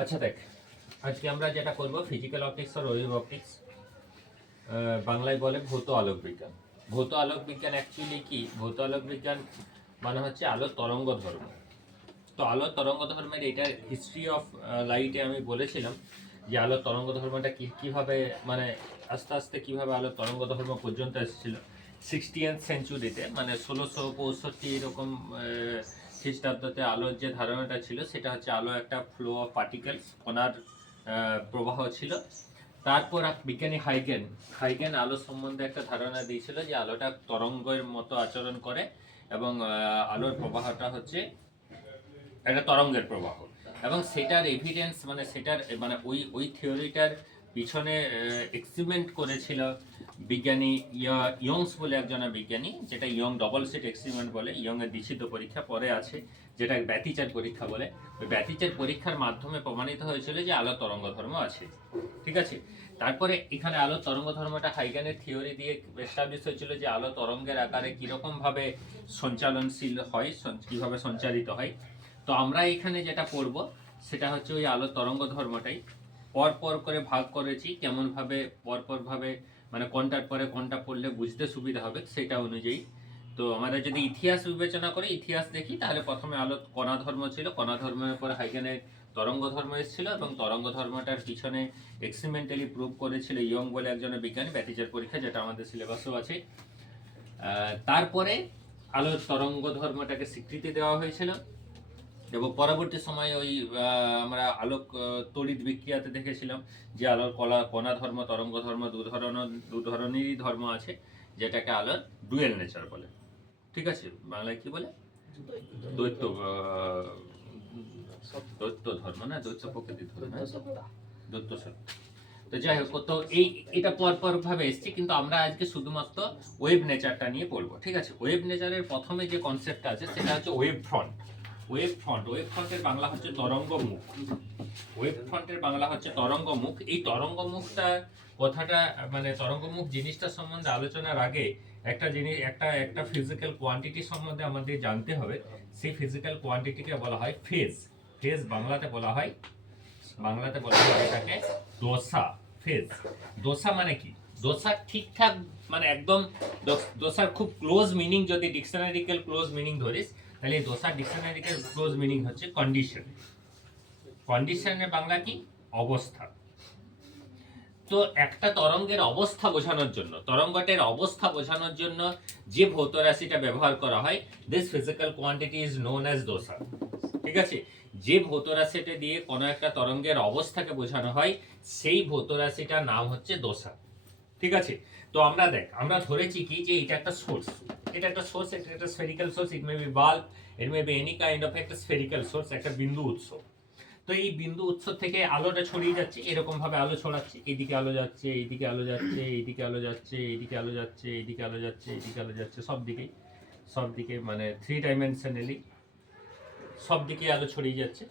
আচ্ছা দেখ, আজকে আমরা যেটা করব ফিজিক্যাল অপটিক্স আর ওয়েভ অপটিক্স, বাংলায় বলে ভৌত আলোক বিজ্ঞান। ভৌত আলোক বিজ্ঞান অ্যাকচুয়ালি কি? ভৌত আলোক বিজ্ঞান মানে হচ্ছে আলোর তরঙ্গ ধর্ম। তো আলোর তরঙ্গ ধর্মের এটার হিস্ট্রি অফ লাইটে আমি বলেছিলাম যে আলোর তরঙ্গ ধর্মটা কীভাবে মানে আস্তে আস্তে কীভাবে আলোর তরঙ্গ ধর্ম পর্যন্ত এসেছিল 16th সেঞ্চুরিতে, মানে 1665 এরকম খ্রিস্টাব্দতে আলোর যে ধারণাটা ছিল সেটা হচ্ছে আলো একটা ফ্লো অফ পার্টিকেলস, কণার প্রবাহ ছিল। তারপর বিজ্ঞানী হাইগেন আলো সম্বন্ধে একটা ধারণা দিয়েছিল যে আলোটা তরঙ্গের মতো আচরণ করে এবং আলোর প্রবাহটা হচ্ছে একটা তরঙ্গের প্রবাহ, এবং সেটার এভিডেন্স মানে সেটার মানে ওই থিওরিটার পিছনে এক্সপেরিমেন্ট করেছিল বিজ্ঞানী ইয়ংস বলে একজন বিজ্ঞানী, যেটা ইয়ং ডবল স্লিট এক্সপেরিমেন্ট বলে। ইয়ং এর বিচিত্র পরীক্ষা পরে আছে যেটা ব্যতিচার পরীক্ষা বলে। ওই ব্যতিচার পরীক্ষার মাধ্যমে প্রমাণিত হয়েছিল যে আলোর তরঙ্গ ধর্ম আছে, ঠিক আছে। তারপরে এখানে আলোর তরঙ্গ ধর্মটা হাইগেনের থিওরি দিয়ে এস্টাবলিশ হয়েছিল যে আলো তরঙ্গের আকারে কিরকম ভাবে সঞ্চালনশীল হয়, কিভাবে সঞ্চালিত হয়। তো আমরা এখানে যেটা পড়ব সেটা হচ্ছে ওই আলোর তরঙ্গ ধর্মটাই পর করে ভাগ করেছি, কেমন ভাবে পর ভাবে মানে কোনটার পরে কোনটা পড়লে বুঝতে সুবিধা হবে সেটা অনুযায়ী। তো আমাদের যদি ইতিহাস বিবেচনা করে ইতিহাস দেখি, তাহলে প্রথমে আলো কণা ধর্ম ছিল, কণা ধর্মের পর হাইগেনের তরঙ্গ ধর্ম এসেছিল, এবং তরঙ্গ ধর্মটার পিছনে এক্সপেরিমেন্টালি প্রুভ করেছিল ইয়ং বলে একজনের বিজ্ঞানী, ব্যতিচার পরীক্ষা, যেটা আমাদের সিলেবাসও আছে। তারপরে আলোর তরঙ্গ ধর্মটাকে স্বীকৃতি দেওয়া হয়েছিল, এবং পরবর্তী সময়ে ওই আমরা আলোক তড়িৎ বিক্রিয়াতে দেখেছিলাম যে আলোর কণা ধর্ম, তরঙ্গ ধর্ম দু ধরনেরই ধর্ম আছে, যেটাকে আলোর ডুয়েল নেচার বলে, ঠিক আছে। বাংলায় কি বলে? দ্বৈত দ্বৈত ধর্ম, না দ্বৈত প্রকৃতির ধর্ম, দ্বৈত সত্য। তো যাই হোক, তো এটা পর ভাবে এসছে, কিন্তু আমরা আজকে শুধুমাত্র ওয়েভ নেচারটা নিয়ে পড়বো, ঠিক আছে। ওয়েভ নেচারের প্রথমে যে কনসেপ্টটা আছে সেটা হচ্ছে ওয়েভ ফ্রন্ট। ওয়েভ ফ্রন্টের বাংলা হচ্ছে তরঙ্গ মুখ। ওয়েভ ফ্রন্টের বাংলা হচ্ছে তরঙ্গ মুখ। এই তরঙ্গ মুখটা কথাটা মানে তরঙ্গ মুখ জিনিসটা সম্বন্ধে আলোচনার আগে একটা জিনিস একটা ফিজিক্যাল কোয়ান্টিটি সম্বন্ধে আমাদের জানতে হবে। সেই ফিজিক্যাল কোয়ান্টিটিকে বলা হয় ফেজ। বাংলাতে বলা হয় এটাকে দশা। ফেজ, দশা মানে কি? দশা ঠিকঠাক মানে একদম দশার খুব ক্লোজ মিনিং যদি ডিকশনারিক্যাল ক্লোজ মিনিং ধরিস, তাহলে এই দশার ডিকশনারিক্যাল ক্লোজ মিনিং হচ্ছে কন্ডিশন। কন্ডিশনের বাংলা কি? অবস্থা। তো একটা তরঙ্গের অবস্থা বোঝানোর জন্য, তরঙ্গটের অবস্থা বোঝানোর জন্য যে ভৌত রাশিটা ব্যবহার করা হয়, this physical quantity is known as দশা, ঠিক আছে। যে ভৌত রাশিটা দিয়ে কোনো একটা তরঙ্গের অবস্থাকে বোঝানো হয় সেই ভৌত রাশিটার নাম হচ্ছে দশা, ঠিক আছে। তো আমরা ধরেছি কি যে এটা একটা সোর্স, এটা একটা spherical source, it may B bulb, it may B any kind of একটা স্ফেরিক্যাল সোর্স, একটা বিন্দু উৎস। তো এই বিন্দু উৎস থেকে আলোটা ছড়িয়ে যাচ্ছে, এরকম ভাবে আলো ছড়াচ্ছে, এইদিকে আলো যাচ্ছে, এইদিকে আলো যাচ্ছে, এইদিকে আলো যাচ্ছে, এইদিকে আলো যাচ্ছে, এইদিকে আলো যাচ্ছে, এইদিকে আলো যাচ্ছে, সব দিকে মানে 3 ডাইমেনশনালি সব দিকে আলো ছড়িয়ে যাচ্ছে।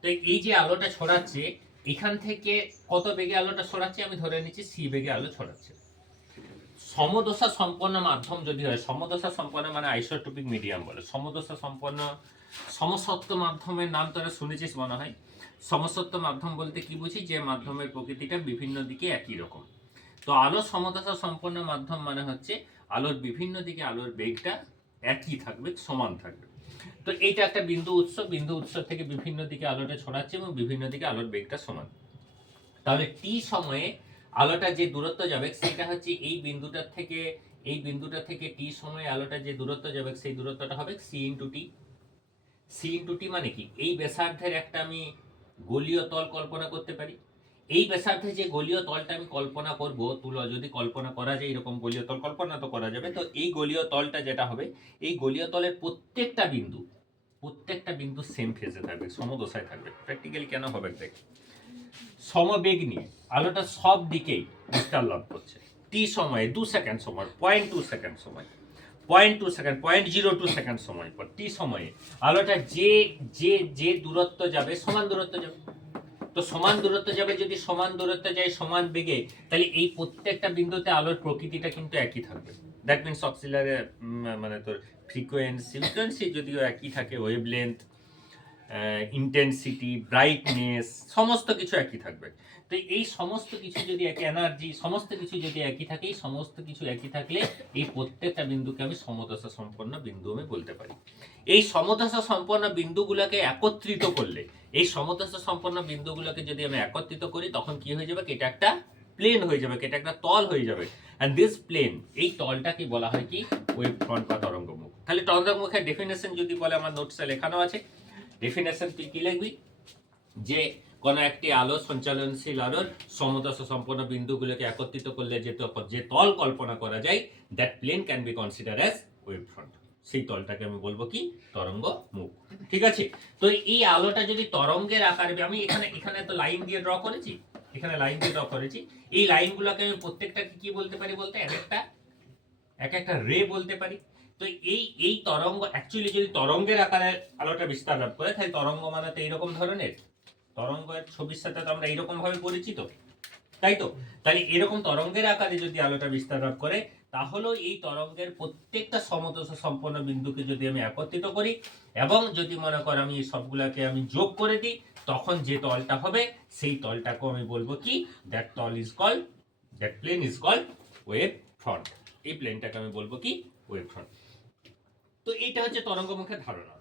তো এই যে আলোটা ছড়াচ্ছে, এখান থেকে কত বেগে আলোটা ছড়াচ্ছে আমি ধরে নিচ্ছি সি বেগে আলো ছড়াচ্ছে। সমদশা সম্পন্ন মাধ্যম যদি হয়, সমদশা সম্পন্ন মানে আইসোটোপিক মিডিয়াম বলে। সমদশা সম্পন্ন সমসত্ব মাধ্যমের নাম তোরা শুনেছিস মনে হয়। সমসত্ব মাধ্যম বলতে কি বুঝি? যে মাধ্যমের প্রকৃতিটা বিভিন্ন দিকে একই রকম। তো আলো সমদশা সম্পন্ন মাধ্যম মানে হচ্ছে আলোর বিভিন্ন দিকে আলোর বেগটা একই থাকবে, সমান থাকবে। তো এইটা একটা বিন্দু উৎস থেকে বিভিন্ন দিকে আলোটা ছড়াচ্ছে এবং বিভিন্ন দিকে আলোর বেগটা সমান। তাহলে টি সময়ে আলোটা যে দূরত্ব যাবে সেটা হচ্ছে এই বিন্দুটা থেকে টি সময়ে আলোটা যে দূরত্ব যাবে সেই দূরত্বটা হবে C into T. C into T মানে কি? এই ব্যাসার্ধের একটা আমি গোলীয় তল কল্পনা করতে পারি। এই ব্যাসার্ধে যে গোলীয় তলটা আমি কল্পনা করব, যদি কল্পনা করা যায় এরকম গোলীয় তল কল্পনা তো করা যাবে। তো এই গোলীয় তলটা যেটা হবে, এই গোলীয় তলের প্রত্যেকটা বিন্দু সেম ফেজে থাকবে, সমদশায় থাকবে। প্র্যাকটিক্যালি কেন হবে দেখ, সমবেগ নিয়ে আলোটা সব দিকেই বিস্তার লাভ করছে। টি সময়ে 2 সেকেন্ড সময়, 0.2 সেকেন্ড সময়, 0.02 সেকেন্ড সময় পর টি সময়ে আলোটা যে দূরত্ব যাবে সমান দূরত্ব যাবে। তো সমান দূরত্ব যাবে, যদি সমান দূরত্ব যায় সমান বেগে, তাহলে এই প্রত্যেকটা বিন্দুতে আলোর প্রকৃতিটা কিন্তু একই থাকবে। দ্যাট মিনস অক্সিলারি মানে তোর ফ্রিকোয়েন্সি যদিও একই থাকে, ওয়েভলেন্থ ইন্টেন্সিটি, ব্রাইটনেস, সমস্ত কিছু একই থাকবে। তো এই সমস্ত কিছু যদি একই, এনার্জি সমস্ত কিছু যদি একই থাকে, এই সমস্ত কিছু একই থাকলে এই প্রত্যেকটা বিন্দুকে আমি সমদশা সম্পন্ন বিন্দু আমি বলতে পারি। এই সমদশা সম্পন্ন বিন্দুগুলোকে একত্রিত করলে, এই সমদশা সম্পন্ন বিন্দুগুলোকে যদি আমি একত্রিত করি, তখন কি হয়ে যাবে? এটা একটা প্লেন হয়ে যাবে, এটা একটা তল হয়ে যাবে। এন্ড দিস প্লেন, এই তলটাকে বলা হয় কি? ওয়েভ ফ্রন্ট বা তরঙ্গমুখ। তাহলে তরঙ্গমুখের ডেফিনেশন যদি বলে, আমার নোটসে লেখানো আছে। ডেফিনেশন তুই কি লিখবি? যে কোন একটি আলো, সঞ্চালনশীল আলোর সমদশা সম্পন্ন বিন্দুগুলোকে একত্রিত করলে যে তল কল্পনা করা যায়, that plane can be consider as wave front. সেই তলটাকে আমি বলবো কি? তরঙ্গ মুখ। ঠিক আছে? তো এই আলোটা যদি তরঙ্গের আকারে, আমি এখানে তো লাইন দিয়ে ড্র করেছি, এখানে লাইন দিয়ে ড্র করেছি, এই লাইনগুলোকে আমি প্রত্যেকটাকে কি বলতে পারি? বলতে এক একটা রে বলতে পারি। তো এই তরঙ্গ অ্যাকচুয়ালি যদি তরঙ্গের আকারে আলোটা বিস্তার লাভ করে, তাহলে তরঙ্গ মানে তো এইরকম ধরনের, তরঙ্গের ছবির সাথে তো আমরা এইরকম ভাবে পরিচিত, তাই তো? তাহলে এরকম তরঙ্গের আকারে যদি আলোটা বিস্তার লাভ করে, তাহলে এই তরঙ্গের প্রত্যেকটা সমদশা সম্পন্ন বিন্দুকে যদি আমি একত্রিত করি, এবং যদি মনে কর আমি সবগুলাকে আমি যোগ করে দিই, তখন যে তলটা হবে সেই তলটাকে আমি বলবো কি? That plane is called wave front. এই প্লেনটাকে আমি বলবো কি? Wave front. তো এইটা হচ্ছে তরঙ্গমুখের ধারণা।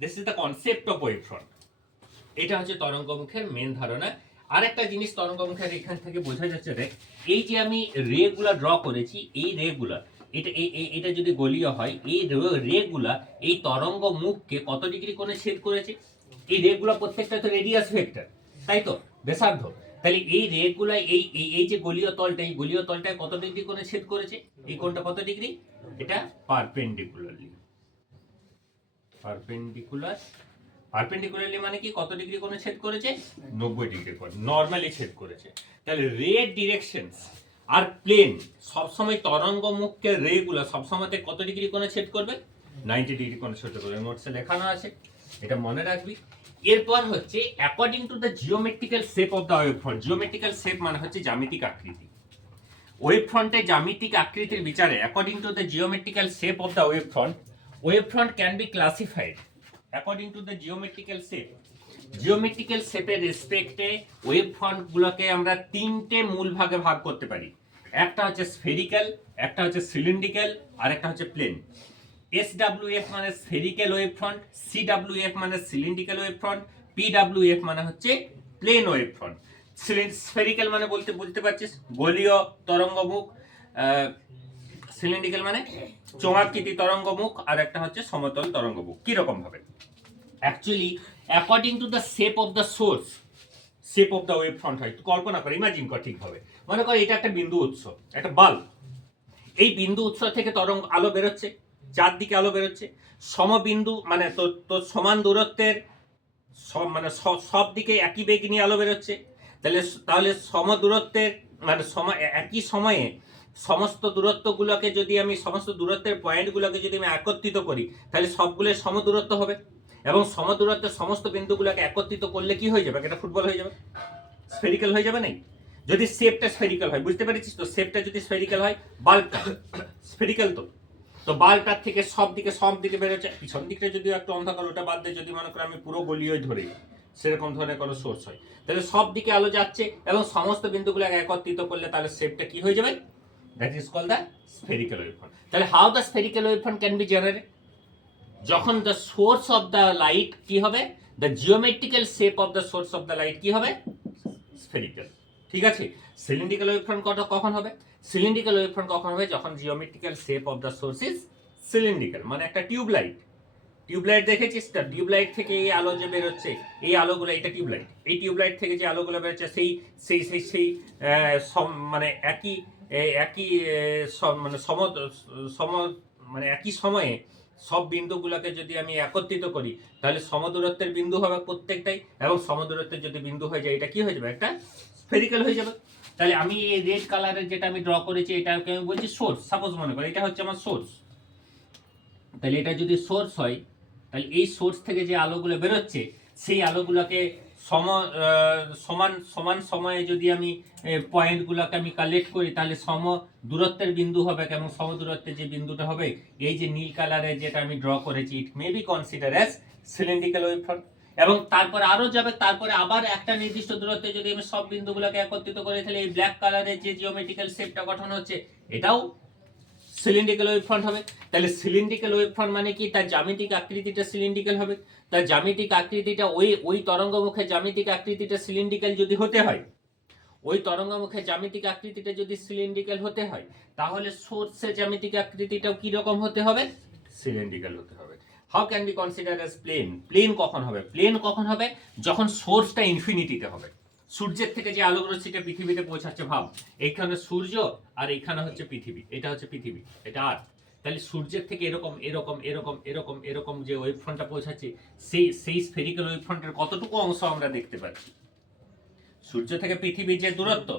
This is the concept of wave front. এটা হচ্ছে তরঙ্গমুখের মেন ধারণা। আরেকটা জিনিস তরঙ্গমুখের এখান থেকে বোঝা যাচ্ছে, দেখ এই যে আমি রেগুলা ড্র করেছি, এই রেগুলা, এটা যদি গলীয় হয়, এই রেগুলা এই তরঙ্গ মুখকে কত ডিগ্রি কোণে ছেদ করেছে? এই রেগুলা প্রত্যেকটা তো রেডিয়াস ভেক্টর, তাই তো? ব্যাসার্ধ। তাহলে এই রেগুলা এই যে গলীয় তলটা, এই গলীয় তলটায় কত ডিগ্রি কোণে ছেদ করেছে? এই কোণটা কত ডিগ্রি? এটা পারপেন্ডিকুলারলি মানে কি? কত ডিগ্রি কোণে ছেদ করেছে? 90 ডিগ্রি কোণ নরমালি ছেদ করেছে। তাহলে রে ডিরেকশনস আর প্লেন সবসময় তরঙ্গ মুখকে রেগুলা সবসময় কত ডিগ্রি কোণে ছেদ করবে? 90 ডিগ্রি কোণে ছেদ করবে। নোটসে লেখানো আছে, এটা মনে রাখবি। এরপর হচ্ছে according to the geometrical shape of the wave front. Geometrical shape মানে হচ্ছে জ্যামিতিক আকৃতি। ওয়েভ ফ্রন্টে জ্যামিতিক আকৃতির বিচারে, according to the geometrical shape of the wave front can be classified according to the geometrical shape. Geometrical শেপের রেসপেক্টে ওয়েভ ফ্রন্ট গুলোকে আমরা তিনটে মূল ভাগে ভাগ করতে পারি। একটা হচ্ছে স্ফেরিক্যাল, একটা হচ্ছে সিলিন্ড্রিক্যাল, আর একটা হচ্ছে প্লেন। SWF মানে স্ফেরিক্যাল ওয়েভ ফ্রন্ট, CWF মানে সিলিন্ড্রিক্যাল ওয়েভ ফ্রন্ট, PWF মানে হচ্ছে প্লেন ওয়েভ ফ্রন্ট। স্ফেরিক্যাল মানে বলতে পারছিস গোলীয় তরঙ্গমুখ, সিলিন্ড্রিক্যাল মানে চোঙাকৃতি তরঙ্গমুখ, আর একটা হচ্ছে সমতল তরঙ্গমুখ। কি রকম ভাবে? Actually according to the shape of the source, shape of the wave front হয়। কল্পনা কর, ইমাজিন কর ঠিকভাবে। মনে কর এটা একটা বিন্দু উৎস, একটা বাল্ব। এই বিন্দু উৎস থেকে তরঙ্গ আলো বেরোচ্ছে, চারদিকে আলো বেরোচ্ছে। সমবিন্দু মানে তোর সমান দূরত্বের মানে সব দিকে একই বেগ নিয়ে আলো বেরোচ্ছে। তাহলে সম দূরত্বের মানে একই সময়ে সমস্ত দূরত্বগুলোকে যদি আমি, সমস্ত দূরত্বের পয়েন্টগুলোকে যদি আমি একত্রিত করি, তাহলে সবগুলো সমদূরত্ব হবে, এবং সমদূরত্বের সমস্ত বিন্দুগুলোকে একত্রিত করলে কি হয়ে যাবে? একটা ফুটবল হয়ে যাবে, স্ফেরিক্যাল হয়ে যাবে। না যদি শেপটা স্ফেরিক্যাল হয়, বুঝতে পেরেছিস তো? শেপটা যদি স্ফেরিক্যাল হয়, বাল্বটা স্ফেরিক্যাল তো বাল্বটার থেকে সব দিকে বেরোচ্ছে। পিছন দিকটা যদি একটু অন্ধকার, ওটা বাদ দিয়ে যদি মনে করো আমি পুরো গলিয়ে ধরি, সেরকম ধরনের কোনো সোর্স হয়, তাহলে সব দিকে আলো যাচ্ছে এবং সমস্ত বিন্দুগুলোকে একত্রিত করলে তাহলে শেপটা কি হয়ে যাবে? That is called the spherical wave front. তাহলে how the spherical wave front can be generated? যখন the source of the light কি হবে? The geometrical shape of the source of the light কি হবে? স্ফেরিক্যাল। ঠিক আছে। সিলিন্ড্রিক্যাল ওয়েভ ফ্রন্ট কখন হবে? সিলিন্ড্রিক্যাল ওয়েভ ফ্রন্ট কখন হবে? যখন geometrical shape of the source is cylindrical. মানে একটা টিউবলাইট দেখেছিস তো? টিউবলাইট থেকে এই আলো যে বেরোচ্ছে, এই আলোগুলো, এটা টিউবলাইট, এই টিউবলাইট থেকে যে আলোগুলো বেরোচ্ছে সেই সেই সেই সেই মানে একই মানে মানে একই সময়ে সব বিন্দুগুলোকে যদি আমি একত্রিত করি, তাহলে সমদূরত্বের বিন্দু হবে প্রত্যেকটাই, এবং সমদূরত্বের যদি বিন্দু হয়ে যায়, এটা কি হয়ে যাবে? একটা স্ফেরিক্যাল হয়ে যাবে। তাহলে আমি এই রেড কালারের যেটা আমি ড্র করেছি, এটাকে আমি বলছি সোর্স। সাপোজ মনে করি এটা হচ্ছে আমার সোর্স। তাহলে এটা যদি সোর্স হয়, তাহলে এই সোর্স থেকে যে আলোগুলো বেরোচ্ছে, সেই আলোগুলোকে সমান সময়ে যদি আমি পয়েন্টগুলোকে আমি কালেক্ট করি, তাহলে সম দূরত্বের বিন্দু হবে। এবং সম দূরত্বের যে বিন্দুটা হবে, এই যে নীল কালারের যেটা আমি ড্র করেছি, it may be consider as cylindrical wave front. এবং তারপরে আরো যাবে, তারপরে আবার একটা নির্দিষ্ট দূরত্বে যদি আমি সব বিন্দুগুলোকে একত্রিত করে তাহলে এই ব্ল্যাক কালারের যে জিওমেট্রিক্যাল শেপটা গঠন হচ্ছে এটাও সিলিন্ড্রিক্যাল ওয়েভ ফ্রন্ট হবে। তাহলে সিলিন্ড্রিক্যাল ওয়েভ ফ্রন্ট মানে কি, তার জ্যামিতিক আকৃতিটা সিলিন্ড্রিক্যাল হবে। তার জ্যামিতিক আকৃতিটা ওই তরঙ্গমুখের জ্যামিতিক আকৃতিটা সিলিন্ড্রিক্যাল যদি হতে হয়, ওই তরঙ্গমুখের জ্যামিতিক আকৃতিটা যদি সিলিন্ড্রিক্যাল হতে হয়, তাহলে সোর্সের জ্যামিতিক আকৃতিটাও কি রকম হতে হবে? সিলিন্ড্রিক্যাল হতে হবে। How can be consider as plane? Plane কখন হবে? প্লেন কখন হবে? যখন সোর্সটা ইনফিনিটিতে হবে। সূর্যের থেকে যে আলোক রশ্মিটা পৃথিবীতে পৌঁছাচ্ছে, ভাব এইখানে সূর্য আর এইখানে হচ্ছে পৃথিবী, এটা হচ্ছে পৃথিবী, এটা আর্থ। তাহলে সূর্যের থেকে এরকম এরকম এরকম এরকম এরকম যে ওয়েভ ফ্রন্টটা পৌঁছাচ্ছে, সেই স্ফেরিক্যাল ওয়েভ ফ্রন্টের কতটুকু অংশ আমরা দেখতে পাচ্ছি? সূর্য থেকে পৃথিবীর যে দূরত্ব,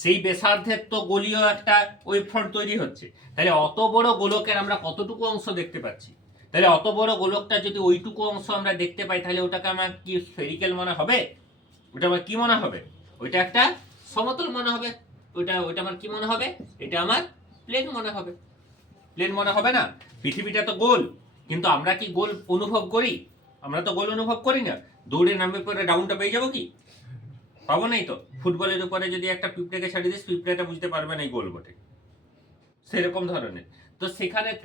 সেই ব্যাসার্ধের তো গোলীয় একটা ওয়েভ ফ্রন্ট তৈরি হচ্ছে। তাহলে অত বড় গোলকের আমরা কতটুকু অংশ দেখতে পাচ্ছি? তাহলে অত বড় গোলকটা যদি ওইটুকু অংশ আমরা দেখতে পাই, তাহলে ওটাকে আমার কি স্ফেরিক্যাল মনে হবে? ওটা আমার কি মনে হবে? ওইটা একটা সমতল মনে হবে। ওইটা আমার কি মনে হবে? এটা আমার প্লেন মনে হবে। প্লেন মনে হবে না? পৃথিবীটা তো গোল, কিন্তু আমরা কি গোল অনুভব করি? আমরা তো গোল অনুভব করি না। দৌড়ে নামবে পরে ডাউনটা পেয়ে যাবো কি? পাবো নাই তো। ফুটবলের উপরে যদি একটা পিঁপড়েকে ছাড়িয়ে দিস, পিঁপড়েটা বুঝতে পারবে না এই গোল বটে, সেরকম ধরনের। তো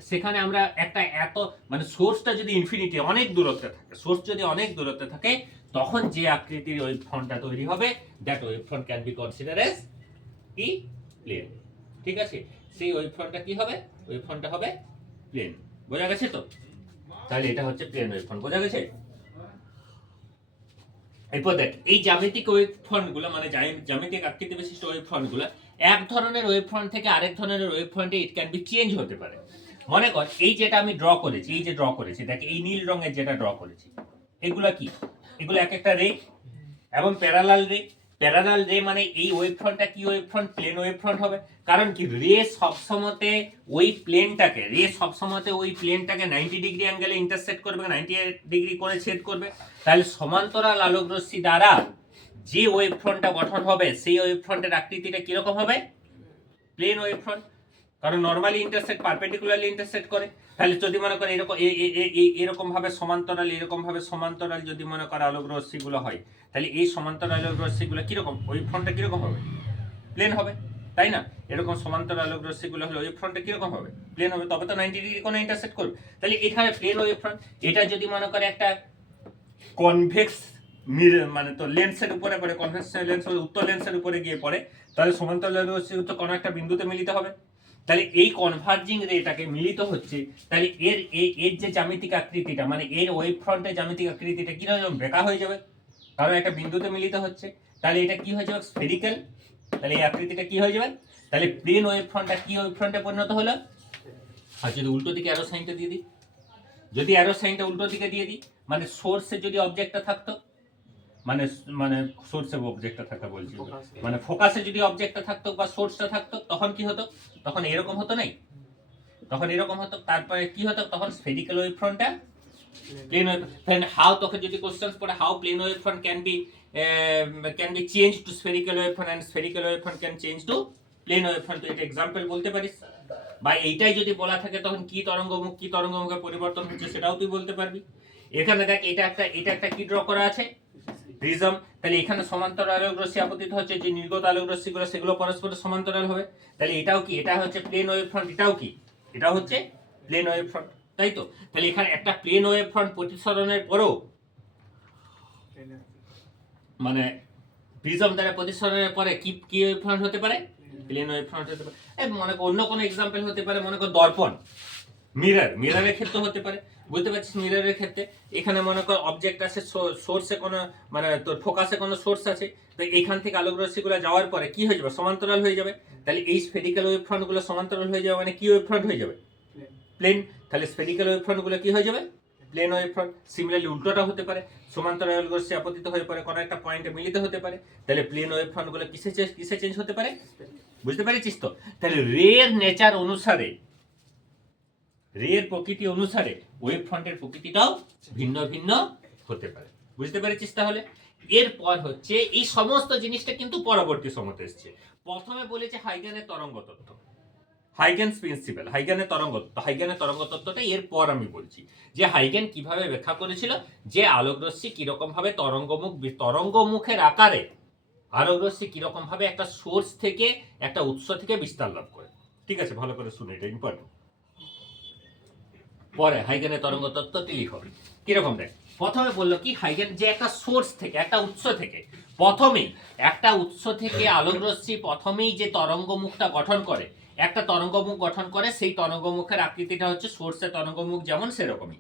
সেখানে আমরা একটা এত মানে সোর্সটা যদি ইনফিনিটি অনেক দূরত্বে থাকে, সোর্স যদি অনেক দূরত্বে থাকে, তখন যে আকৃতির ওয়েভ ফ্রন্টটা তৈরি হবে, that wave front can be consider as কি প্লেন। ঠিক আছে, সেই ওয়েভ ফ্রন্টটা কি হবে? ওয়েভ ফ্রন্টটা হবে প্লেন। বোঝা গেছে তো? তাহলে এটা হচ্ছে প্লেন ওয়েভ ফ্রন্ট। বোঝা গেছে? এরপর দেখ, এই জ্যামিতিক ওয়েভ ফ্রন্টগুলো মানে জ্যামিতিক আকৃতি বিশিষ্ট ওয়েভ ফ্রন্টগুলো এক ধরনের ওয়েভ ফ্রন্ট থেকে আরেক ধরনের ওয়েভ ফ্রন্টে ইট ক্যান বি চেঞ্জ হতে পারে। মনে কর এই যেটা আমি ড্র করেছি, এই যে ড্র করেছি, দেখ এই নীল রঙের যেটা ড্র করেছি, এগুলা কি? এগুলো এক একটা রে এবং প্যারালাল রে। প্যারালাল রে মানে এই ওয়েভ ফ্রন্টটা কি wave front? Plane wave front হবে। কারণ কি, রে সবসময়তে ওই প্লেনটাকে 90 ডিগ্রি অ্যাঙ্গেলে ইন্টারসেক্ট করবে, 90 ডিগ্রি করে ছেদ করবে। তাহলে সমান্তরাল আলোক রশ্মি দ্বারা যে ওয়েভ ফ্রন্টটা গঠন হবে, সেই ওয়েভ ফ্রন্টের আকৃতিটা কিরকম হবে? Plane wave front. কারণ নরমালি ইন্টারসেক্ট পারপেন্ডিকুলারলি ইন্টারসেক্ট করে। তাহলে যদি মনে করে এরকম ভাবে সমান্তরাল যদি মনে করে আলোক রশ্মিগুলো হয়, তাহলে এই সমান্তরাল আলোক রশ্মিগুলো কিরকম? ওয়েভ ফ্রন্টটা কিরকম হবে? প্লেন হবে, তাই না? এরকম সমান্তরাল আলোক রশ্মিগুলো হলে ওয়েভ ফ্রন্টটা কিরকম হবে? প্লেন হবে। তবে তো 90 ডিগ্রি কোণে ইন্টারসেক্ট করবে। তাহলে এখানে প্লেন ওয়েভ ফ্রন্ট। এটা যদি মনে করে একটা কনভেক্স মানে তো লেন্সের উপরে পড়ে, কনভেক্স লেন্স উত্তর লেন্সের উপরে গিয়ে পড়ে, তাহলে সমান্তরাল রশ্মি তো কোনো একটা বিন্দুতে মিলিত হবে। তাহলে এই কনভার্জিং রেটাকে মিলিত হচ্ছে, তাহলে এর যে জ্যামিতিক আকৃতিটা মানে এর ওয়েভ ফ্রন্টের জ্যামিতিক আকৃতিটা কি রকম বেঁকা হয়ে যাবে, কারণ একটা বিন্দুতে মিলিত হচ্ছে। তাহলে এটা কি হয়ে যাবে? স্ফেরিক্যাল। তাহলে এই আকৃতিটা কি হয়ে যাবে? তাহলে প্লেন ওয়েভ ফ্রন্টটা কি ওয়েভ ফ্রন্টে পরিণত হলো? আর যদি উল্টো দিকে অ্যারো সাইনটা দিয়ে দিই, যদি অ্যারো সাইনটা উল্টো দিকে দিয়ে দিই, মানে সোর্সে যদি অবজেক্টটা থাকতো, মানে সোর্সে অবজেক্টটা থাকা বলছি, মানে ফোকাসে যদি অবজেক্টটা থাকতো বা সোর্সটা থাকতো, তখন কি হতো? তখন এরকম হতো নাই? তখন এরকম হতো। তারপরে কি হতো? তখন স্ফেরিক্যাল ওয়েভ ফ্রন্টটা প্লেন ওয়েভ ফ্রন্ট। হাউ, তোকে যদি কোশ্চেন্স পড়ে how plane wave front can be change to spherical wave front and spherical wave front can change to plane wave front. এটা এক্সাম্পল বলতে পারিস, বা এইটাই যদি বলা থাকে তখন কি তরঙ্গমুখে পরিবর্তন হচ্ছে সেটাও তুই বলতে পারবি। এখানে দেখ, এটা একটা কি ড্র করা আছে? প্রিজম। তাহলে এখানে সমান্তরাল আলোক রশ্মি আপতিত হচ্ছে, যে নির্গত আলোক রশ্মিগুলো সেগুলো পরস্পর সমান্তরাল হবে। তাহলে এটাও কি? এটা হচ্ছে প্লেন ওয়েভ ফ্রন্ট। এটাও কি? এটা হচ্ছে প্লেন ওয়েভ ফ্রন্ট, তাই তো? তাহলে এখানে একটা প্লেন ওয়েভ ফ্রন্ট প্রতিসরণের পরেও মানে প্রিজম দ্বারা প্রতিসরণের পরে কি ওয়েভ ফ্রন্ট হতে পারে? প্লেন ওয়েভ ফ্রন্ট হতে পারে। মনে কর অন্য কোনো এক্সাম্পল হতে পারে, মনে কর দর্পণ, মিররের ক্ষেত্রে হতে পারে। বুঝতে পারছিস? মিররের ক্ষেত্রে এখানে মনে কর অবজেক্ট আছে, সোর্সে কোনো মানে তোর ফোকাসে কোনো সোর্স আছে, তো এইখান থেকে আলোক রশ্মিগুলো যাওয়ার পরে কি হয়ে যাবে? সমান্তরাল হয়ে যাবে। তাহলে এই স্ফেরিক্যাল ওয়েভ ফ্রন্টগুলো সমান্তরাল হয়ে যাবে, মানে কি ওয়েভ ফ্রন্ট হয়ে যাবে? প্লেন। তাহলে স্ফেরিক্যাল ওয়েভ ফ্রন্টগুলো কি হয়ে যাবে? Plane wave front. সিমিলারলি উল্টোটা হতে পারে, সমান্তরাল আলোক রশ্মি আপতিত হয়ে পরে কোনো একটা পয়েন্টে মিলিত হতে পারে। তাহলে প্লেন ওয়েভ ফ্রন্টগুলো কিসে চেঞ্জ হতে পারে? বুঝতে পেরেছিস তো? তাহলে রের নেচার অনুসারে, রের প্রকৃতি অনুসারে ওয়েভ ফ্রন্টের প্রকৃতিটাও ভিন্ন ভিন্ন হতে পারে। বুঝতে পেরেছিস তাহলে? এরপর হচ্ছে এই সমস্ত জিনিসটা কিন্তু পরবর্তী সময়তে এসেছে। প্রথমে বলেছে হাইগেনের তরঙ্গ তত্ত্ব। হাইগেনস প্রিন্সিপাল, হাইগেনের তরঙ্গ তত্ত্ব। হাইগেনের তরঙ্গ তত্ত্বটা এরপর আমি বলছি যে হাইগেন কিভাবে ব্যাখ্যা করেছিল যে আলোকরশ্মি কিরকম ভাবে তরঙ্গমুখের আকারে আলোকরশ্মি কিরকম ভাবে একটা সোর্স থেকে একটা উৎস থেকে বিস্তার লাভ করে। ঠিক আছে, ভালো করে শুনে, এটা ইম্পর্টেন্ট। পরে হাইগেনের তরঙ্গ তত্ত্বটি লিখো কিরকম দেখ। প্রথমে বললো কি হাইগেন যে একটা সোর্স থেকে একটা উৎস থেকে প্রথমেই একটা উৎস থেকে আলোকরশ্মি প্রথমেই যে তরঙ্গমুখটা গঠন করে, একটা তরঙ্গমুখ গঠন করে, সেই তরঙ্গমুখের আকৃতিটা হচ্ছে সোর্সের তরঙ্গমুখ যেমন সেরকমই,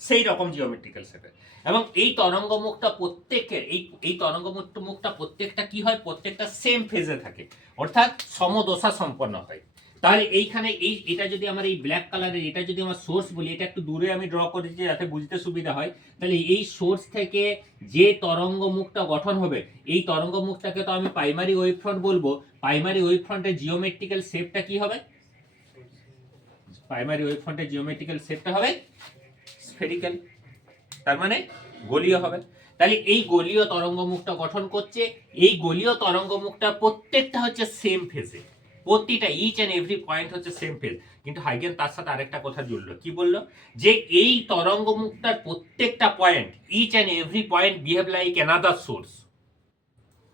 সেই রকম জিওমেট্রিক্যাল শেপের। এবং এই তরঙ্গমুখটা প্রত্যেকের এই তরঙ্গমুখটা প্রত্যেকটা কি হয়, প্রত্যেকটা সেম ফেজে থাকে, অর্থাৎ সমদশা সম্পন্ন হয়। তাহলে এইখানে এটা যদি আমার এই ব্ল্যাক কালারের এটা যদি আমার সোর্স বলি, এটা একটু দূরে আমি ড্র করেছি যাতে বুঝতে সুবিধা হয়। তাহলে এই সোর্স থেকে যে তরঙ্গমুখটা গঠন হবে, এই তরঙ্গমুখটাকে তো আমি প্রাইমারি ওয়েভ ফ্রন্ট বলবো। প্রাইমারি ওয়েভ ফ্রন্টের জিওমেট্রিক্যাল শেপটা কি হবে? প্রাইমারি ওয়েভ ফ্রন্টের জিওমেট্রিক্যাল শেপটা হবে স্ফেরিক্যাল, তার মানে গোলীয় হবে। তাহলে এই গোলীয় তরঙ্গমুখটা গঠন করছে, এই গোলীয় তরঙ্গমুখটা প্রত্যেকটা হচ্ছে সেম ফেজে, প্রতিটা ইচ এন্ড এভরি পয়েন্ট হচ্ছে সেম ফেজ। কিন্তু হাইগেন তার সাথে আরেকটা কথা জুড়লো, কি বললো? যে এই তরঙ্গমুখটার প্রত্যেকটা point, each and every point behave like another source.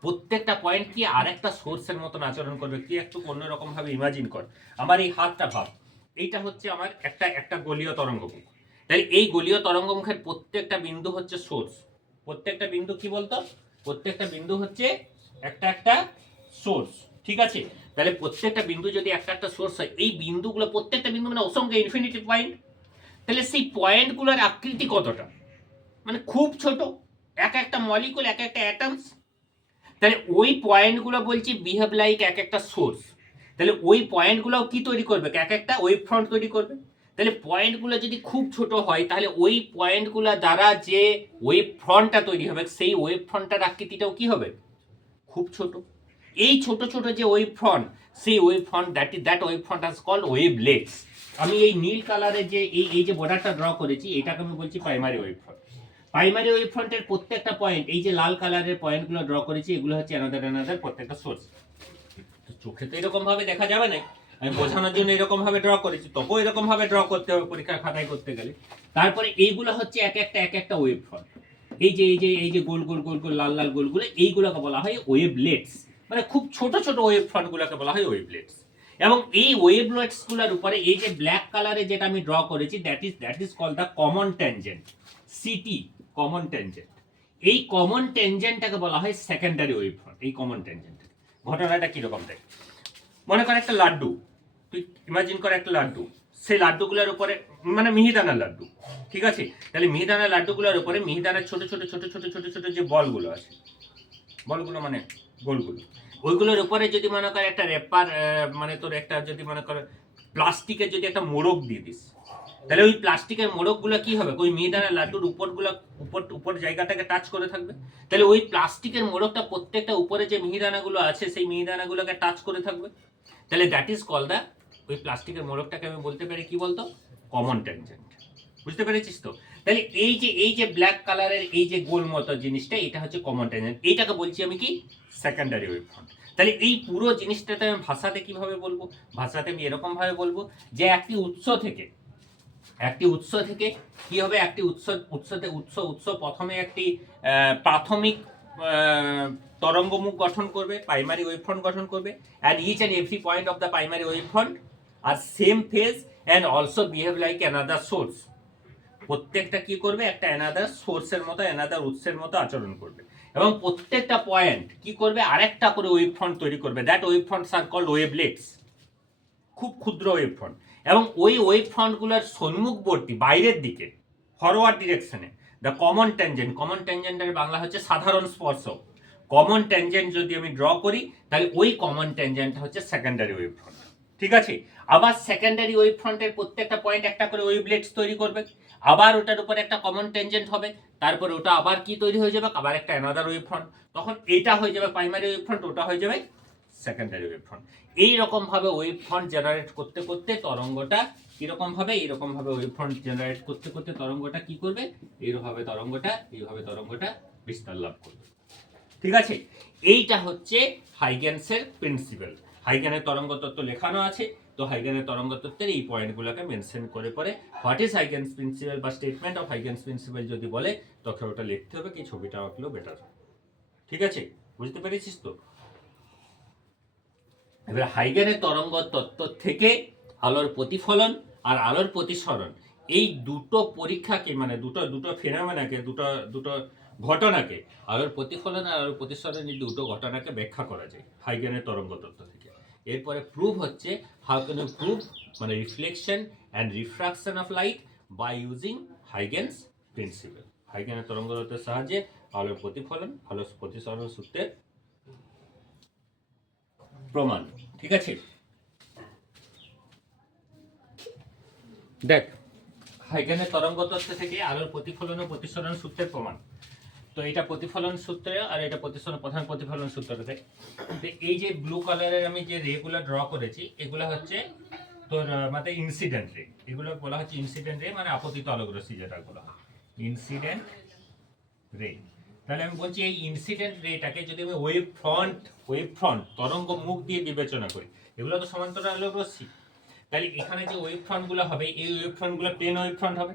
প্রত্যেকটা পয়েন্ট কি আরেকটা সোর্সের মতন আচরণ করবে। কি একটু অন্যরকম ভাবে ইমাজিন কর, আমার এই হাতটা ভাব, এইটা হচ্ছে আমার একটা গোলীয় তরঙ্গমুখ। তাহলে এই গোলীয় তরঙ্গমুখের প্রত্যেকটা বিন্দু হচ্ছে সোর্স। প্রত্যেকটা বিন্দু কি বলতো? প্রত্যেকটা বিন্দু হচ্ছে একটা সোর্স। ঠিক আছে, তাহলে প্রত্যেকটা বিন্দু যদি একটা সোর্স হয়, এই বিন্দুগুলো প্রত্যেকটা বিন্দু মানে অসংখ্য ইনফিনিটি পয়েন্ট। তাহলে সেই পয়েন্টগুলোর আকৃতি কতটা, মানে খুব ছোট, একটা মলিকুল, একটা অ্যাটমস। তাহলে ওই পয়েন্টগুলো বলছি বিহেভ লাইক একটা সোর্স। তাহলে ওই পয়েন্টগুলো কি তৈরি করবে? একটা ওয়েভ ফ্রন্ট তৈরি করবে। তাহলে পয়েন্টগুলো যদি খুব ছোট হয়, তাহলে ওই পয়েন্টগুলো দ্বারা যে ওয়েভ ফ্রন্টটা তৈরি হবে, সেই ওয়েভ ফ্রন্টটার আকৃতিটাও কি হবে? খুব ছোট। এই ছোট ছোট যে ওয়েভ ফ্রন্ট, সেই wave front that wave front is called wavelets. আমি এই নীল কালারের যে এই যে বর্ডারটা ড্র করেছি, এটাকে আমি বলছি primary wave front. Primary wave ফ্রন্টের প্রত্যেকটা পয়েন্ট, এই যে লাল কালারের পয়েন্টগুলো ড্র করেছি, এগুলো হচ্ছে অ্যানাদার প্রত্যেকটা সোর্স। চোখে তো এরকম ভাবে দেখা যাবে না, আমি বোঝানোর জন্য এরকম ভাবে ড্র করেছি, তবুও এরকম ভাবে ড্র করতে হবে পরীক্ষার খাতায় করতে গেলে। তারপরে এইগুলো হচ্ছে একটা ওয়েভ ফ্রন্ট। এই যে গোল গোল গোল গোল লাল লাল গোলগুলো, এইগুলোকে বলা হয় ওয়েভলেটস। মানে খুব ছোট ছোট ওয়েভ ফ্রন্টগুলোকে বলা হয় ওয়েভলেটস। এবং এই ওয়েভলেটস গুলোর উপরে এই যে ব্ল্যাক কালারে যেটা আমি ড্র করেছি, that is called the common tangent, সিটি, কমন ট্যানজেন্ট। এই কমন ট্যানজেন্টটাকে বলা হয় সেকেন্ডারি ওয়েভ ফ্রন্ট। এই কমন ট্যানজেন্ট ঘটনাটা কিরকম দেখ, মনে কর একটা লাড্ডু, তুই ইমাজিন কর একটা লাড্ডু, সেই লাড্ডুগুলোর উপরে মানে মিহিদানার লাড্ডু। ঠিক আছে, তাহলে মিহিদানার লাড্ডুগুলোর উপরে মিহিদানার ছোট ছোট ছোট ছোট ছোট ছোট যে বলগুলো আছে, বলগুলো মানে গোলগুলো, ওইগুলোর উপরে যদি মনে কর একটা রেপার, মানে তোর একটা যদি মনে কর প্লাস্টিকের যদি একটা মোড়ক দিয়ে দিস, তাহলে ওই প্লাস্টিকের মোড়কগুলো কি হবে? ওই মিহিদানার লাড্ডুর উপরগুলো উপর জায়গাটাকে টাচ করে থাকবে। তাহলে ওই প্লাস্টিকের মোড়কটা প্রত্যেকটা উপরে যে মিহিদানাগুলো আছে, সেই মিহিদানাগুলোকে টাচ করে থাকবে। তাহলে দ্যাট ইজ কল দ্য, ওই প্লাস্টিকের মোড়কটাকে আমি বলতে পারি কি বলতো? Common tangent. বুঝতে পেরেছিস তো? তাহলে এই যে ব্ল্যাক কালারের এই যে গোল মতো জিনিসটা, এটা হচ্ছে কমন ট্যানজেন্ট। এইটাকে বলছি আমি কি? Secondary wave front. তাহলে এই পুরো জিনিসটাতে আমি ভাষাতে কিভাবে বলবো? ভাষাতে আমি এরকম ভাবে বলবো যে একটি উৎস থেকে কি হবে? একটি উৎস প্রথমে একটি প্রাথমিক তরঙ্গমুখ গঠন করবে, প্রাইমারি ওয়েভ ফ্রন্ট গঠন করবে, and each and every point of the primary wave front are same phase and also behave like another source. প্রত্যেকটা কি করবে? একটা অ্যানাদার সোর্সের মতো, অ্যানাদার উৎসের মতো আচরণ করবে। এবং প্রত্যেকটা পয়েন্ট কি করবে? আরেকটা করে ওয়েভ ফ্রন্ট তৈরি করবে। That wave fronts are called wavelets, খুব ক্ষুদ্র ওয়েভ ফ্রন্ট। এবং ওই ওয়েভ ফ্রন্টগুলোর সম্মুখবর্তী বাইরের দিকে, ফরওয়ার্ড ডিরেকশনে, দ্য কমন ট্যানজেন্টের বাংলা হচ্ছে সাধারণ স্পর্শক। কমন ট্যানজেন্ট যদি আমি ড্র করি, তাহলে ওই কমন ট্যানজেন্ট হচ্ছে সেকেন্ডারি ওয়েভ ফ্রন্ট। ঠিক আছে, আবার সেকেন্ডারি ওয়েভ ফ্রন্টের প্রত্যেকটা পয়েন্ট একটা করে ওয়েভলেটস তৈরি করবে, আবার ওটার উপর একটা কমন ট্যানজেন্ট হবে, তারপরে ওটা আবার কি তৈরি হয়ে যাবে? আবার একটা অ্যানাদার ওয়েভ ফ্রন্ট। তখন এটা হয়ে যাবে প্রাইমারি ওয়েভ ফ্রন্ট, ওটা হয়ে যাবে সেকেন্ডারি ওয়েভ ফ্রন্ট। এইরকম ভাবে ওয়েভ ফ্রন্ট জেনারেট করতে করতে তরঙ্গটা কিরকম ভাবে, এইরকম ভাবে ওয়েভ ফ্রন্ট জেনারেট করতে করতে তরঙ্গটা কি করবে? এইভাবে তরঙ্গটা বিস্তার লাভ করবে। ঠিক আছে, এইটা হচ্ছে হাইগেনসের প্রিন্সিপাল। হাইগেনের তরঙ্গ তত্ত্ব লেখানো আছে, তো তো হাইগেনের তরঙ্গ তত্ত্বের এই পয়েন্টগুলোকে মেনশন করে পরে হোয়াট ইজ হাইগেনস প্রিন্সিপাল বা স্টেটমেন্ট অফ হাইগেনস প্রিন্সিপাল যদি বলে তখন ওটা লিখতে হবে, কি ছবিটা আঁকলেও বেটার। ঠিক আছে, বুঝতে পেরেছিস তো? এবার হাইগেনের তরঙ্গ তত্ত্ব থেকে আলোর প্রতিফলন আর আলোর প্রতিসরণ এই দুটো পরীক্ষাকে মানে দুটো ফেনোমেনাকে দুটো ঘটনাকে, আলোর প্রতিফলন আর আলোর প্রতিসরণ এই দুটো ঘটনাকে ব্যাখ্যা করা যায় হাইগেনের তরঙ্গ তত্ত্ব থেকে। এরপরে প্রুভ হচ্ছে হাউ ক্যান ইউ প্রুভ মানে reflection and refraction of light by using Huygens principle. হাইগেনের তরঙ্গ তত্ত্বের সাহায্যে আলোর প্রতিফলন আলোর প্রতিসরণ সূত্রের প্রমাণ। ঠিক আছে, দেখ হাইগেনের তরঙ্গ তত্ত্ব থেকে আলোর প্রতিফলন ও প্রতিসরণ সূত্রের প্রমাণ। তো এটা প্রতিফলন সূত্রে আর এটা প্রধান প্রতিফলন সূত্রতে। এই যে ব্লু কালারের আমি যে রেগুলো ড্র করেছি এগুলো হচ্ছে তোর মানে ইনসিডেন্ট রে, এগুলো বলা হচ্ছে ইনসিডেন্ট রে মানে আপতিত আলোকরশ্মি যেটা বলা হয় ইনসিডেন্ট রে। তাহলে আমি বলছি এই ইনসিডেন্ট রেটাকে যদি আমি ওয়েভ ফ্রন্ট তরঙ্গ মুখ দিয়ে বিবেচনা করি, এগুলো তো সমান্তরাল আলোকরশ্মি, তাহলে এখানে যে ওয়েভ ফ্রন্টগুলো হবে এই ওয়েভ ফ্রন্টগুলো প্লেন ওয়েভ ফ্রন্ট হবে।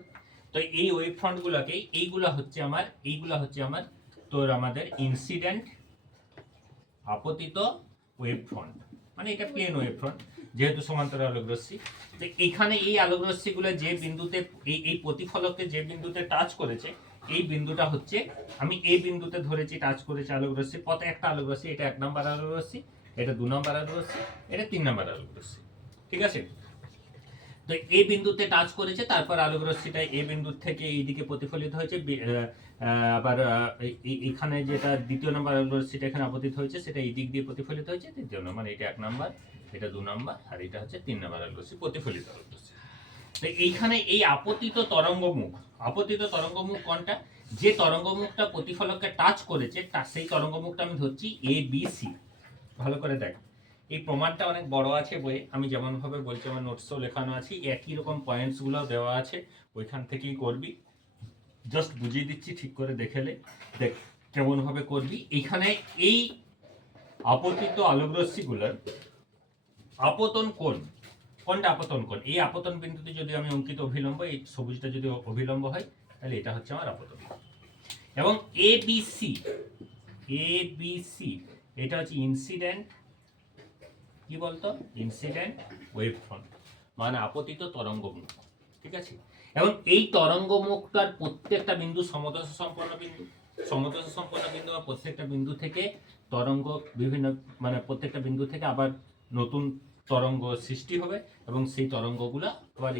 তো এই ওয়েভ ফ্রন্টগুলোকে এইগুলো হচ্ছে আমার তোর আমাদের ইনসিডেন্ট আপতিত ওয়েভ ফ্রন্ট, মানে এটা প্লেন ওয়েভ ফ্রন্ট যেহেতু সমান্তরাল আলোকরশ্মি। তো এখানে এই আলোকরশ্মিগুলো যে বিন্দুতে এই প্রতিফলককে যে বিন্দুতে টাচ করেছে এই বিন্দুটা হচ্ছে আমি এই বিন্দুতে ধরেছি, টাচ করেছে আলোকরশ্মি, পথে একটা আলোকরশ্মি, এটা 1 নম্বর আলোকরশ্মি, এটা 2 নম্বর আলোকরশ্মি, এটা 3 নম্বর আলোকরশ্মি। ঠিক আছে, তো এই বিন্দুতে টাচ করেছে, তারপর আলোকরশ্মিটা এই বিন্দু থেকে এইদিকে প্রতিফলিত হয়েছে, আবার এখানে যেটা দ্বিতীয় নম্বর আলোকরশ্মিটা এখানে আপতিত হয়েছে সেটা এই দিক দিয়ে প্রতিফলিত হয়েছে তৃতীয় নম্বর, মানে এটা 1 নম্বর, এটা 2 নম্বর, আর এটা হচ্ছে 3 নম্বর আলোকরশ্মি প্রতিফলিত আলোকরশ্মি। তো এইখানে এই আপতিত তরঙ্গমুখ কোনটা, যে তরঙ্গমুখটা প্রতিফলককে টাচ করেছে সেই তরঙ্গমুখটা আমি ধরছি এ বি সি। ভালো করে দেখ, এই প্রমাণটা অনেক বড় আছে বইয়ে, আমি যেমন ভাবে বলছি আমার নোটসও লেখানো আছে, একই রকম পয়েন্টস গুলো দেওয়া আছে, ওইখান থেকেই করবি। জাস্ট বুঝিয়ে দিচ্ছি, ঠিক করে দেখেলে দেখ কেমন ভাবে করবি। এখানে এই আপতিত আলোকরশ্মিগুলোর আপতন কোণ, কোনটা আপতন কোণ, এই আপতন বিন্দুতে যদি আমি অঙ্কিত অভিলম্ব, এই সবুজটা যদি অভিলম্ব হয় তাহলে এটা হচ্ছে আমার আপতন। এবং এ বি সি এটা হচ্ছে ইনসিডেন্ট, কি বলতো, ইনসিডেন্ট ওয়েভ ফ্রন্ট মানে আপতিত তরঙ্গমুখ। ঠিক আছে, এবং এই তরঙ্গমুখটার প্রত্যেকটা বিন্দু সমদশা সম্পন্ন বিন্দু বা প্রত্যেকটা বিন্দু থেকে তরঙ্গ বিভিন্ন মানে প্রত্যেকটা বিন্দু থেকে আবার নতুন তরঙ্গ সৃষ্টি হবে, এবং সেই তরঙ্গগুলো আবার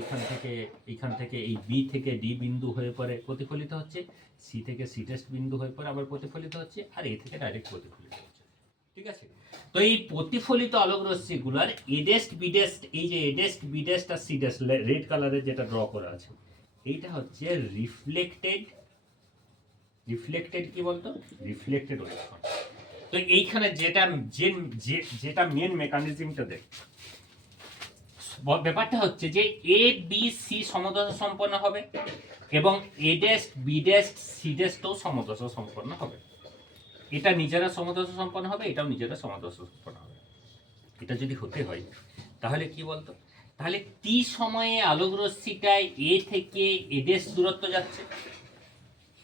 এখান থেকে এই বি থেকে ডি বিন্দু হয়ে পরে প্রতিফলিত হচ্ছে, সি থেকে সি টেস্ট বিন্দু হয়ে পরে আবার প্রতিফলিত হচ্ছে, আর এ থেকে ডাইরেক্ট প্রতিফলিত হচ্ছে। ঠিক আছে, তো এই প্রতিফলিত আলোকরশ্মিগুলোর এডেস্ট বিডেস্ট, এই যে এডেস্ট বিডেস্ট আর সিডেস্ট রেড কালারের যেটা ড্র করা আছে এইটা হচ্ছে রিফ্লেক্টেড কি বলতো, রিফ্লেক্টেড ওয়েভ ফ্রন্ট। তো এইখানে যেটা মেন মেকানিজমটা দেখ, ব্যাপারটা হচ্ছে যে এ বি সি সমদশা সম্পন্ন হবে এবং এডেস্ট বিডেস্ট সিডেস্টও সমদশা সম্পন্ন হবে। এটা নিজেরা সমদশা সম্পন্ন হবে, এটাও নিজেরা সমদশা সম্পন্ন হবে। এটা যদি হতে হয় তাহলে কি বলতো, তাহলে টি সময়ে আলোকরশ্মিটায় এ থেকে এডেস্ট দূরত্ব যাচ্ছে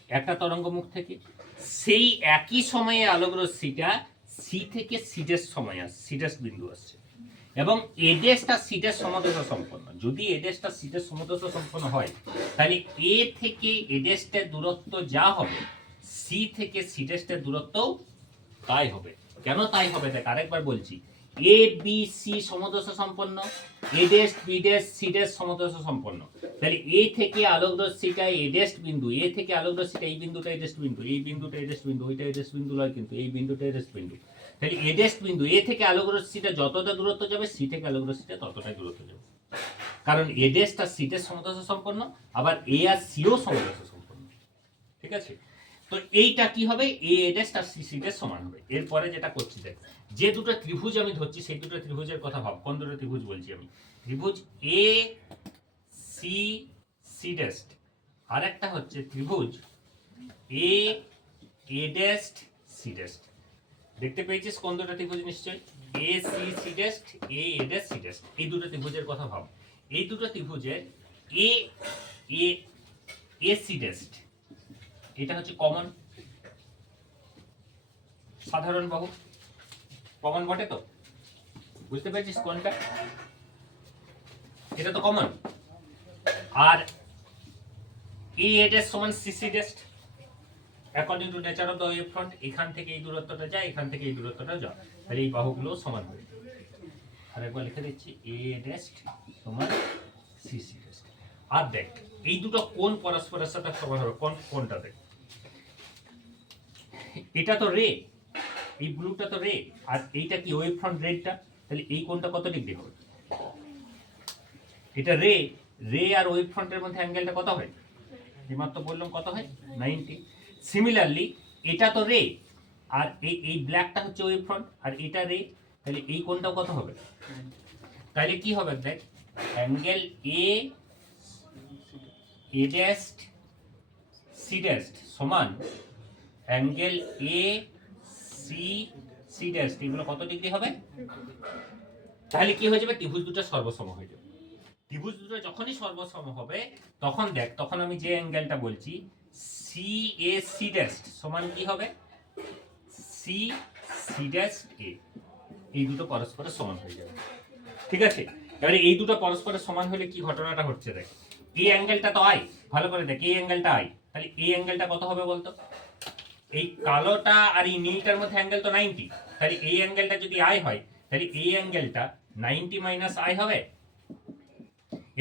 একটা তরঙ্গমুখ থেকে, সেই একই সময়ে আলোকরশ্মিটা সি থেকে সিডেস্ট বিন্দু আসছে, এবং এডেস্ট আর সিডেস্ট সমদশা সম্পন্ন। যদি এডেস্ট আর সিডেস্ট সমদশা সম্পন্ন হয় তাহলে এ থেকে এডেস্টের দূরত্ব যা হবে সি থেকে সিডেস্টের দূরত্বও তাই হবে। কেন তাই হবে দেখ আরেকবার বলছি, এ বি সি সমদশা সম্পন্ন, এডেস্ট বিডেস্ট সিডেস্ট সমদশা সম্পন্ন, তাহলে এ থেকে আলোকরশ্মিটা এডেস্ট বিন্দু, এ থেকে আলোকরশ্মিটা এই বিন্দুটা এডেস্ট বিন্দু, এই বিন্দুটা এডেস্ট বিন্দু, ওইটা এডেস্ট বিন্দু নয় কিন্তু এই বিন্দুটা এডেস্ট বিন্দু, তাহলে এডেস্ট বিন্দু এ থেকে আলোকরশ্মিটা যতটা দূরত্ব যাবে সি থেকে আলোকরশ্মিটা ততটাই দূরত্ব যাবে, কারণ এডেস্ট আর সিডেস্ট সমদশা সম্পন্ন, আবার এ আর সিও সমদশা সম্পন্ন। ঠিক আছে, তো এইটা কি হবে, এ এডেস্ট আর সি সিডেস্ট সমান হবে। এরপরে যেটা করছি দেখ, যে দুটো ত্রিভুজ আমি ধরছি সেই দুটো ত্রিভুজের কথা ভাব, কোন দুটো ত্রিভুজ বলছি আমি, ত্রিভুজ এ সি সিডেস্ট, আর একটা হচ্ছে ত্রিভুজ এ এডেস্ট সিডেস্ট। দেখতে পেয়েছিস কোন দুটো ত্রিভুজ নিশ্চয়? A C C dash, A A dash C dash, এই দুটো ত্রিভুজের কথা ভাব। এই দুটো ত্রিভুজের এ এ এ সি ডেস্ট এটা হচ্ছে কমন, সাধারণ বাহু, কমন বটে তো? বুঝতে পেরেছিস কোনটা? এটা তো common. R A A dash সমান C C dash according to nature of the wave front. এখান থেকে এই দূরত্বটা যায়, এখান থেকে এই দূরত্বটা যায়, তাহলে এই বাহুগুলো সমান হবে। আর একবার লিখে দিচ্ছি এ ডেস্ট সমান সি সি ডেস্ট। আর দেখ এই দুটো কোন পরস্পরের সাথে সমান হবে, কোনটা দেখ, এটা তো রে, এই ব্লুটা তো রে, আর এইটা কি ওয়েভ ফ্রন্ট রেডটা, তাহলে এই কোনটা কত ডিগ্রি হবে? এটা রে, রে আর ওয়েভ ফ্রন্টের মধ্যে অ্যাঙ্গেলটা কত হয়? এইমাত্র বললাম কত হয়, 90। সিমিলারলি এটা তো রে, আর এই ব্ল্যাকটা হচ্ছে ওয়েভ ফ্রন্ট, আর এটা রে, তাহলে এই কোনটা কত হবে? তাহলে কি হবে দেখ, angle A A dash C ডেস্ট সমান অ্যাঙ্গেল এ সি সি ডেস্ট, এগুলো কত ডিগ্রি হবে? তাহলে কি হয়ে যাবে, ত্রিভুজ দুটো সর্বসম হয়ে যাবে। ত্রিভুজ দুটো যখনই সর্বসম হবে তখন দেখ, তখন আমি যে অ্যাঙ্গেলটা বলছি সি এ সি ডেস্ট সমান কি হবে, সি সি ডেস্ট এ, এই দুটো পরস্পরের সমান হয়ে যাবে। ঠিক আছে, এবারে এই দুটো পরস্পরের সমান হলে কি ঘটনাটা হচ্ছে দেখ, এই অ্যাঙ্গেলটা তো আই, ভালো করে দেখ, এই অ্যাঙ্গেলটা আই, তাহলে এই অ্যাঙ্গেলটা কত হবে বলতো? এই কালোটা আর এই নীলটার মধ্যে অ্যাঙ্গেল তো 90, তাহলে এই অ্যাঙ্গেলটা যদি আই হয় তাহলে এই অ্যাঙ্গেলটা 90 মাইনাস আই হবে।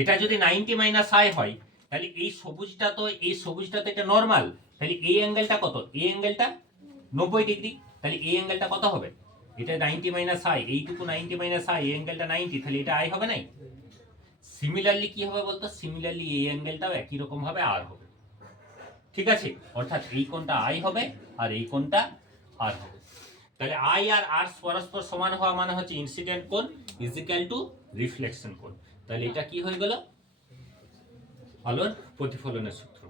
এটা যদি 90 মাইনাস আই হয় তাহলে এই সবুজটা তো এটা নরমাল, তাহলে এই অ্যাঙ্গেলটা কত? এই অ্যাঙ্গেলটা 90 ডিগ্রি, তাহলে এই অ্যাঙ্গেলটা কত হবে? এটা 90 মাইনাস আই, এইটুকু 90 মাইনাস আই, এই অ্যাঙ্গেলটা 90, তাহলে এটা আই হবে নাই? সিমিলারলি কি হবে বলতো, সিমিলারলি এই অ্যাঙ্গেলটাও একই রকম ভাবে আর হবে। ঠিক আছে, অর্থাৎ এই কোণটা আই হবে আর এই কোণটা আর হবে। তাহলে আই আর আর পরস্পর সমান হওয়া মানে হচ্ছে ইনসিডেন্ট কোণ ইজ ইকুয়াল টু রিফ্লেকশন কোণ। তাহলে এটা কি হয়ে গেল, আলোর প্রতিফলনের সূত্র।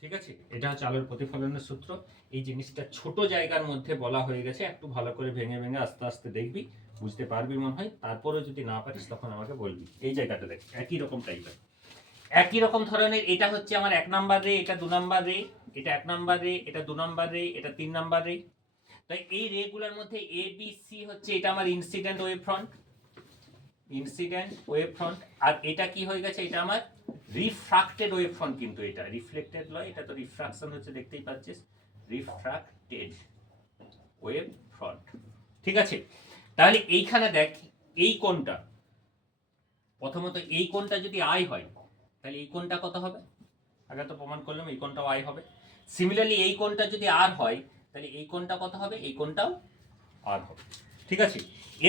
ঠিক আছে, এটা হচ্ছে আলোর প্রতিফলনের সূত্র। এই জিনিসটা ছোট জায়গার মধ্যে বলা হয়ে গেছে, একটু ভালো করে ভেঙে ভেঙে আস্তে আস্তে দেখবি, বুঝতে পারবি মনে হয়। তারপরে যদি না পারিস তখন আমাকে বলবি। এই জায়গাটা দেখ একই রকম টাইপের, একই রকম ধরনের। এটা হচ্ছে আমার 1 নাম্বার রে, এটা 2 নাম্বার রে, এটা 1 নাম্বার রে, এটা 2 নাম্বার রে, এটা 3 নাম্বার রে। তাই এই রে গুলোর মধ্যে এ বি সি হচ্ছে, এটা আমার incident wave front, incident wave front. আর এটা কি হয়ে গেছে, এটা আমার রিফ্রাক্টেড ওয়েভ ফ্রন্ট, কিন্তু এটা রিফ্লেক্টেড নয়, এটা তো রিফ্রাকশন হচ্ছে, দেখতেই পাচ্ছিস, রিফ্রাক্টেড ওয়েভ ফ্রন্ট। ঠিক আছে, তাহলে এইখানে দেখ এই কোণটা, প্রথমত এই কোণটা যদি আই হয় তাহলে এই কোণটা কত হবে? আগে তো প্রমাণ করলাম এই কোণটাও আই হবে। সিমিলারলি এই কোণটা যদি আর হয় তাহলে এই কোণটা কত হবে? এই কোণটাও আর হবে। ঠিক আছে,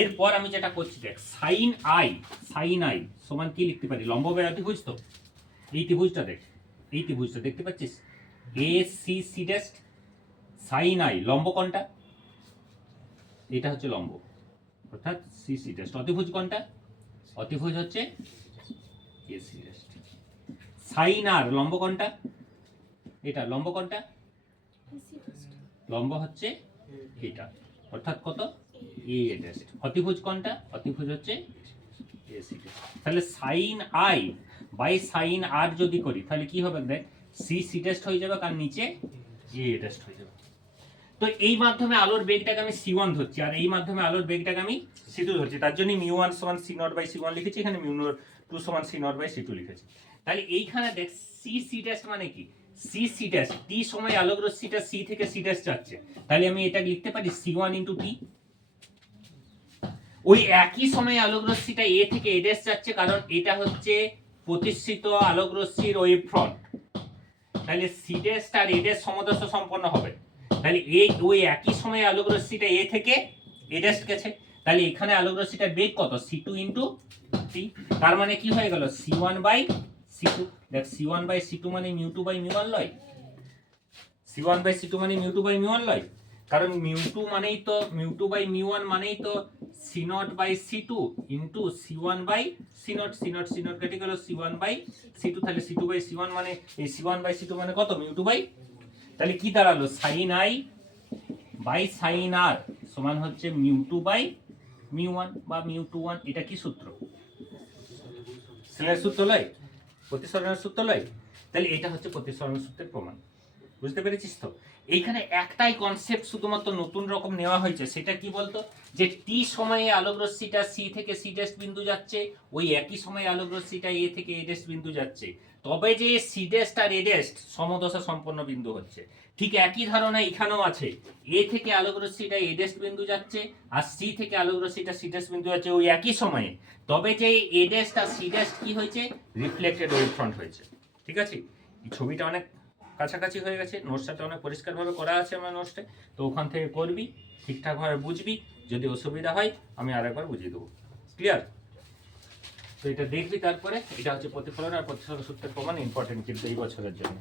এরপর আমি যেটা করছি দেখ, সাইন আই সমান কি লিখতে পারি? লম্ব ব্যয় ত্রিভুজ তো, এই ত্রিভুজটা দেখ, এই ত্রিভুজটা দেখতে পাচ্ছিস, A C C dash, sine i লম্ব কোণটা, এটা হচ্ছে লম্ব, অর্থাৎ সি সি ডেস্ট। অতিভুজ কোণটা? অতিভুজ হচ্ছে এ সি ডেস্ট। সাইন আর লম্ব কোণটা? এটা লম্ব কোণটা, লম্ব হচ্ছে এটা, অর্থাৎ কত? এ ডেস্ট। অতিভুজ কোণটা? অতিভুজ হচ্ছে এ সি ডেস্ট। তাহলে sine i by sine r যদি করি তাহলে কি হবে দেখ, সি সি ডেস্ট হয়ে যাবে, কারণ নিচে এ ডেস্ট হয়ে যাবে। তো এই মাধ্যমে আলোর বেগটাকে আমি c1 ধরছি, আর এই মাধ্যমে আলোর বেগটাকে আমি c2 ধরছি। তার জন্য μ1 সমান c0 বাই c1 লিখেছি, এখানে μ2 সমান c0 বাই c2 লিখেছি। তাহলে এইখানে দেখ সি সি ড্যাশ মানে কি, সি সি ড্যাশ, টি সময় আলোক রশ্মিটা সি থেকে সি ড্যাশ যাচ্ছে, তাহলে আমি এটা লিখতে পারি c1 ইনটু টি। ওই একই সময়ে আলোক রশ্মিটা এ থেকে এ ড্যাশ যাচ্ছে, কারণ এটা হচ্ছে প্রতিষ্ঠিত আলোক রশ্মির ওয়েভ ফ্রন্ট, তাহলে C dash R a dash সমদর্শ সম্পন্ন হবে। তাহলে এই ওই একই সময়ে আলোক রশ্মিটা এ থেকে এ ড্যাশ গেছে, তাহলে এখানে আলোক রশ্মিটার বেগ কত? c2 ইনটু টি। তার মানে কি হয়ে গেল, c1 বাই c2। দেখ c1 বাই c2 মানে μ2 বাই μ1 লয়, c1 বাই c2 মানে μ2 বাই μ1 লয়, কারণ μ2 মানেই তো μ2 বাই μ1 মানেই তো c0 by c2 into c1 by c0, c0 কেটে গেল c1 বাই c2, তাহলে c2 বাই c1 মানে এই c1 বাই c2 মানে কত? μ2 বাই, তাহলে কি দাঁড়ালো, সাইন আই বাই সাইন আর সমান হচ্ছে μ2 বাই μ1 বা μ21। এটা কি সূত্র? স্নেলের সূত্র লয়, প্রতিসরণের সূত্র লয়। তাহলে এটা হচ্ছে প্রতিসরণ সূত্রের প্রমাণ। বুঝতে পেরেছিস তো? এইখানে একটাই কনসেপ্ট শুধুমাত্র নতুন রকম নেওয়া হয়েছে, সেটা কি বলতো, যে টি সময়ে আলোক রশ্মিটা সি থেকে সি ড্যাশ বিন্দু যাচ্ছে, ওই একই সময়ে আলোক রশ্মিটা এ থেকে এ ড্যাশ বিন্দু যাচ্ছে, তবে যে C dash R a dash সমদশা সম্পন্ন বিন্দু হচ্ছে। ঠিক একই ধারণা এখানেও আছে, এ থেকে আলোক রশ্মিটা এ ড্যাশ বিন্দু যাচ্ছে আর সি থেকে আলোক রশ্মিটা সি ড্যাশ বিন্দু যাচ্ছে ওই একই সময়ে, তবে যে a dash R C dash কি হয়েছে, রিফ্লেক্টেড ওয়েভ ফ্রন্ট হয়েছে। ঠিক আছে, এই ছবিটা অনেক কাছাকাছি হয়ে গেছে, নোটসটা অনেক পরিষ্কারভাবে করা আছে আমার নোটসে, তো ওখান থেকে করবি, ঠিকঠাকভাবে বুঝবি। যদি অসুবিধা হয় আমি আরেকবার বুঝিয়ে দেবো। ক্লিয়ার? তো এটা দেখবি, তারপরে এটা হচ্ছে প্রতিফলন আর প্রতিফলন সূত্রের প্রমাণ, ইম্পর্টেন্ট কিন্তু এই বছরের জন্য।